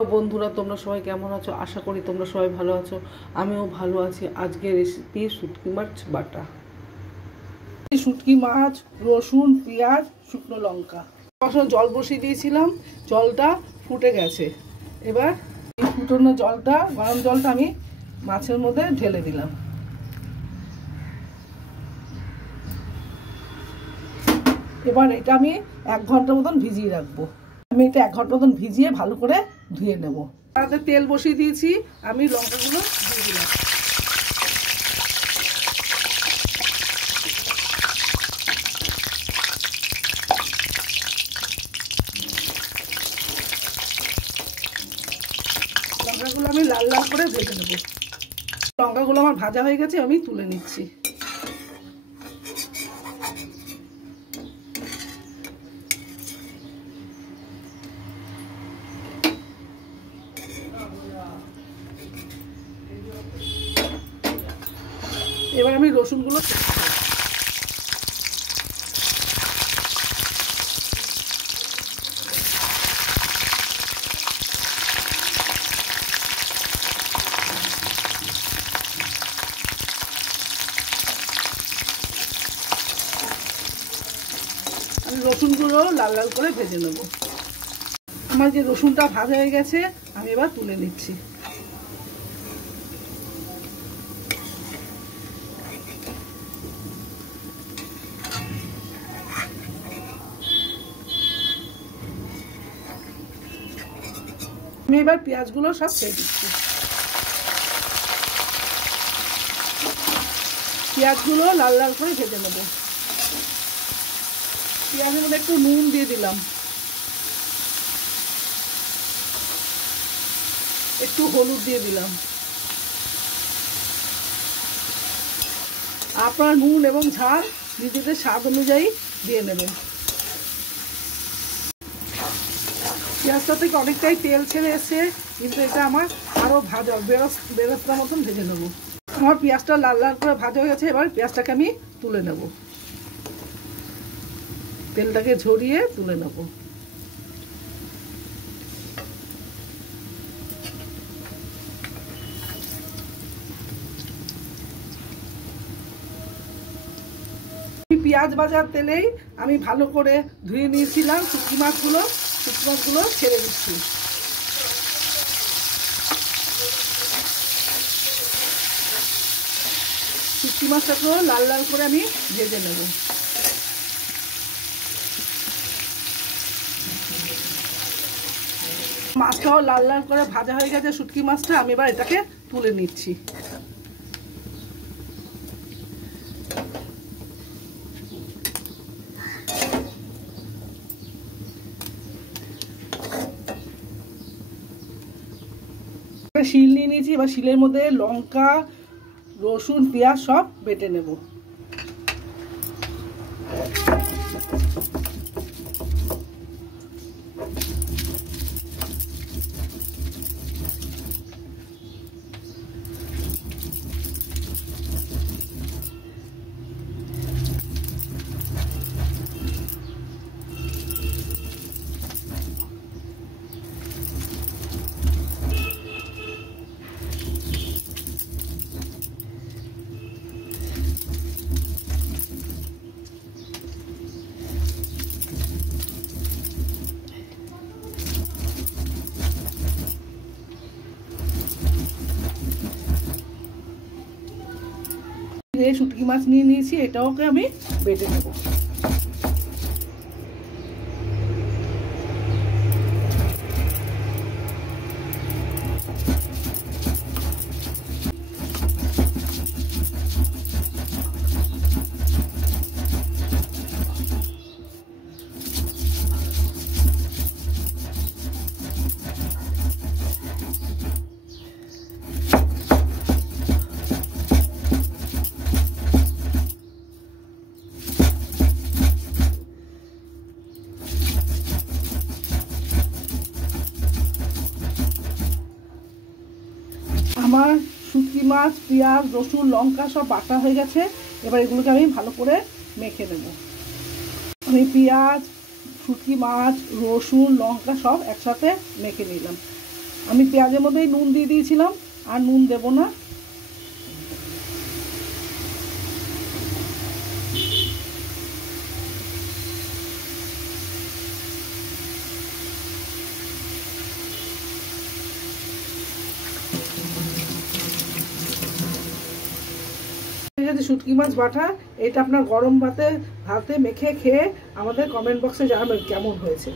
তো বন্ধুরা, তোমরা সবাই কেমন আছো? আশা করি তোমরা সবাই ভালো আছো। আমিও ভালো আছি। আজকে রেসিপি শুটকি মাছ বাটা। শুটকি মাছ, রসুন, পেঁয়াজ, শুকনো লঙ্কা, জল বসিয়ে দিয়েছিলাম। জলটা ফুটে গেছে। এবার এই ফুটানো জলটা, গরম জলটা আমি মাছের মধ্যে ঢেলে দিলাম। এবার এটা আমি 1 ঘন্টা মতন ভিজিয়ে রাখবো। আমি এটা 1 ঘন্টা মতন ভিজিয়ে ভালো করে ধুয়ে নেব। তাতে তেল বসিয়ে দিয়েছি, আমি লঙ্কাগুলো দিয়ে দিলাম। লঙ্কাগুলো আমি লাল লাল করে ভেজে নেব। লঙ্কাগুলো আমার ভাজা হয়ে গেছে, আমি তুলে নিচ্ছি। এবার আমি রসুনগুলো রসুনগুলো লাল লাল করে ভেজে নেব। আমার যে রসুনটা ভাজা হয়ে গেছে, আমি এবার তুলে নিচ্ছি। আমি এবার পেঁয়াজগুলো সব ছেড়ে দিচ্ছি। পেঁয়াজগুলো লাল লাল করে ভেজে নেব। পেঁয়াজের মধ্যে একটু নুন দিয়ে দিলাম, একটু হলুদ দিয়ে দিলাম। আপনার নুন এবং ঝাল নিজেদের স্বাদ অনুযায়ী দিয়ে নেবেন। পেঁয়াজটা থেকে অনেকটাই তেল ছেড়ে এসছে, কিন্তু এটা আমার আরও ভাজা বেরস্তা মতন ভেজে নেব। আমার পেঁয়াজটা লাল লাল করে ভাজা হয়ে গেছে। এবার পেঁয়াজটাকে আমি তুলে নেব, তেলটাকে ঝরিয়ে তুলে নেব। পেঁয়াজ ভাজার তেলেই আমি ভালো করে ধুয়ে নিয়েছিলাম শুটকি মাছগুলো ছেড়ে দিচ্ছি। শুটকি মাছটাকেও লাল লাল করে আমি ভেজে নেব। মাছটাও লাল লাল করে ভাজা হয়ে গেছে শুটকি মাছটা, আমি এবার এটাকে তুলে নিচ্ছি। শিল নিয়ে নিয়েছি, এবার শিলের মধ্যে লঙ্কা, রসুন, পেঁয়াজ সব বেটে নেব। শুটকি মাছ নিয়ে নিয়েছি, এটাওকে আমি বেটে নেব। আমার শুটকি মাছ, পেঁয়াজ, রসুন, লঙ্কা সব বাটা হয়ে গেছে। এবার এগুলোকে আমি ভালো করে মেখে নেব। আমি পেঁয়াজ, শুটকি মাছ, রসুন, লঙ্কা সব একসাথে মেখে নিলাম। আমি পেঁয়াজের মধ্যেই নুন দিয়ে দিয়েছিলাম, আর নুন দেব না। শুটকি মাছ বাটা, এটা আপনার গরম ভাতে মেখে খেয়ে আমাদের কমেন্ট বক্সে জানাবেন কেমন হয়েছে।